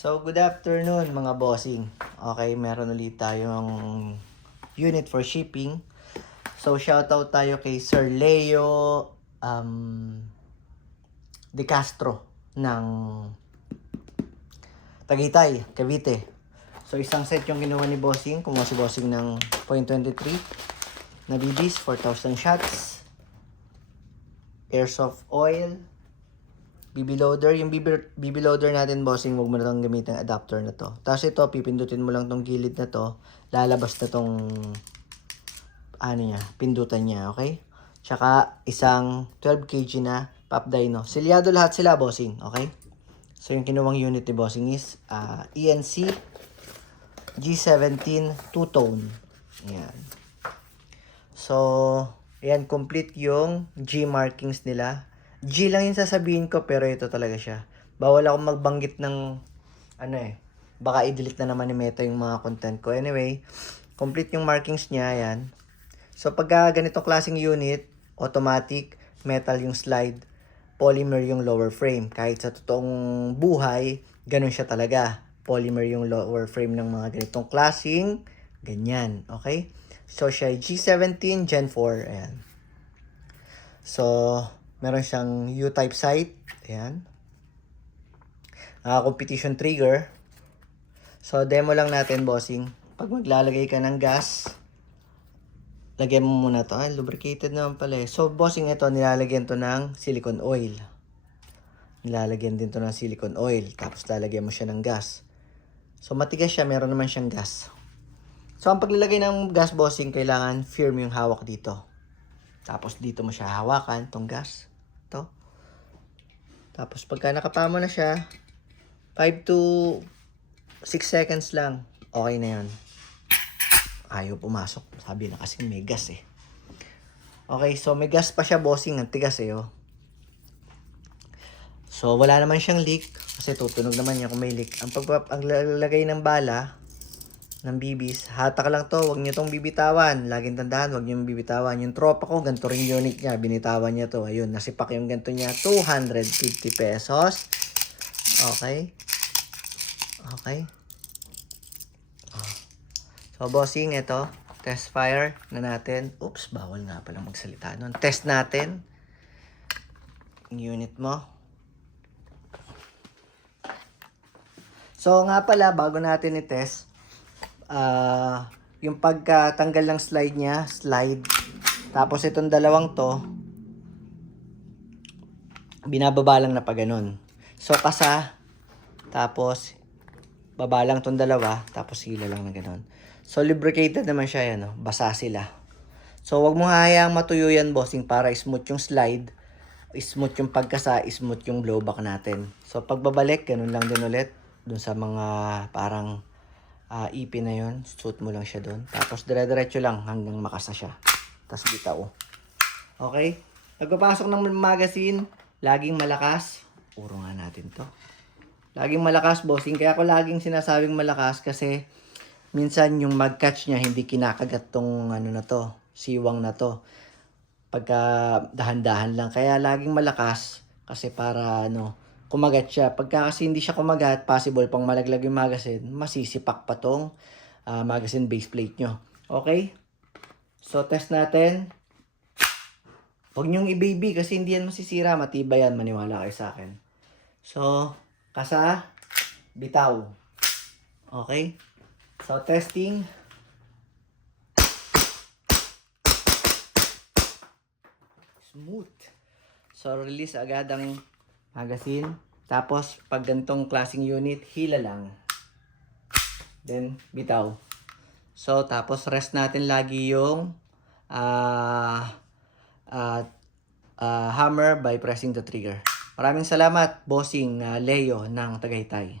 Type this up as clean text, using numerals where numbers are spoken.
So, good afternoon mga bossing. Okay, meron ulit tayong unit for shipping. So, shoutout tayo kay Sir Leo De Castro ng Tagaytay, Cavite. So, isang set yung ginawa ni bossing. Kumuha si bossing ng .23 na BBs, 4,000 shots. Airsoft oil. BB loader. Yung BB loader natin, bossing, huwag mo na itong gamitin ang adapter na to. Tapos ito, pipindutin mo lang tong gilid na to. Lalabas na tong pindutan niya, okay? Tsaka isang 12 kg na pop dyno. Silyado lahat sila, bossing, okay? So yung kinuwang unit ni bossing is ENC G17 two-tone. Ayan. So, ayan, complete yung G markings nila. G lang yung sasabihin ko, pero ito talaga siya. Bawal akong magbanggit ng, baka i-delete na naman ni Meta yung mga content ko. Anyway, complete yung markings niya, ayan. So, pagka ganitong klaseng unit, automatic, metal yung slide, polymer yung lower frame. Kahit sa totoong buhay, ganun siya talaga. Polymer yung lower frame ng mga ganitong klaseng, ganyan, okay? So, siya G17 Gen 4, ayan. So, meron siyang U-type sight. Ayan. Competition trigger. So, demo lang natin, bossing. Pag maglalagay ka ng gas, lagyan mo muna to. Lubricated naman pala eh. So, bossing, ito, nilalagyan to ng silicone oil. Nilalagyan din to ng silicone oil. Tapos, lalagyan mo siya ng gas. So, matigas siya. Meron naman siyang gas. So, ang paglalagay ng gas, bossing, kailangan firm yung hawak dito. Tapos, dito mo siya hawakan, tong gas. To. Tapos pagka nakapamo na siya, 5 to 6 seconds lang, okay na yun. Ayaw pumasok. Sabi na kasi may gas eh. Okay, so may gas pa siya, bossing. Ang tigas eh, oh. So, wala naman siyang leak. Kasi tutunog naman niya kung may leak. Ang lalagay ng bala, ng BBs, hatak lang to. Huwag niyo tong bibitawan. Laging tandaan, huwag niyo bibitawan. Yung tropa ko, ganito rin unit niya. Binitawan niya to. Ayun, nasipak yung ganito niya. 250 pesos. Okay. Okay. So, bossing, ito. Test fire na natin. Oops, bawal nga pala magsalita nun. Test natin. Yung unit mo. So, nga pala, bago natin i-test, yung pagkatanggal ng slide niya, slide. Tapos itong dalawang to, binababa lang na pa ganun. So, kasa, tapos, baba lang tong dalawa, tapos hila lang na ganun. So, lubricated naman siya, yan, no? Basa sila. So, wag mo hayaang matuyo yan, bossing, para smooth yung slide, smooth yung pagkasa, smooth yung blowback natin. So, pagbabalik, ganun lang din ulit, dun sa mga parang ipin na yun, suot mo lang siya doon. Tapos dire-diretso lang hanggang makasa siya. Tapos bitaw. Okay? Pagpapasok ng magazine, laging malakas. Uro nga natin to. Laging malakas, bossing. Kaya ako laging sinasabing malakas kasi minsan yung mag-catch niya hindi kinakagat tong na to, siwang na to. Pagka dahan-dahan lang. Kaya laging malakas kasi para kumagat siya. Pagka kasi hindi siya kumagat, possible pang malaglag yung magazine, masisipak pa tong magazine base plate nyo. Okay? So, test natin. Huwag nyong i-baby kasi hindi yan masisira. Matibay yan. Maniwala kayo sa akin. So, kasa, bitaw. Okay? So, testing. Smooth. So, release agad ang magazine. Tapos, pag ganitong klaseng unit, hila lang. Then, bitaw. So, tapos rest natin lagi yung hammer by pressing the trigger. Maraming salamat, bossing Leo ng Tagaytay.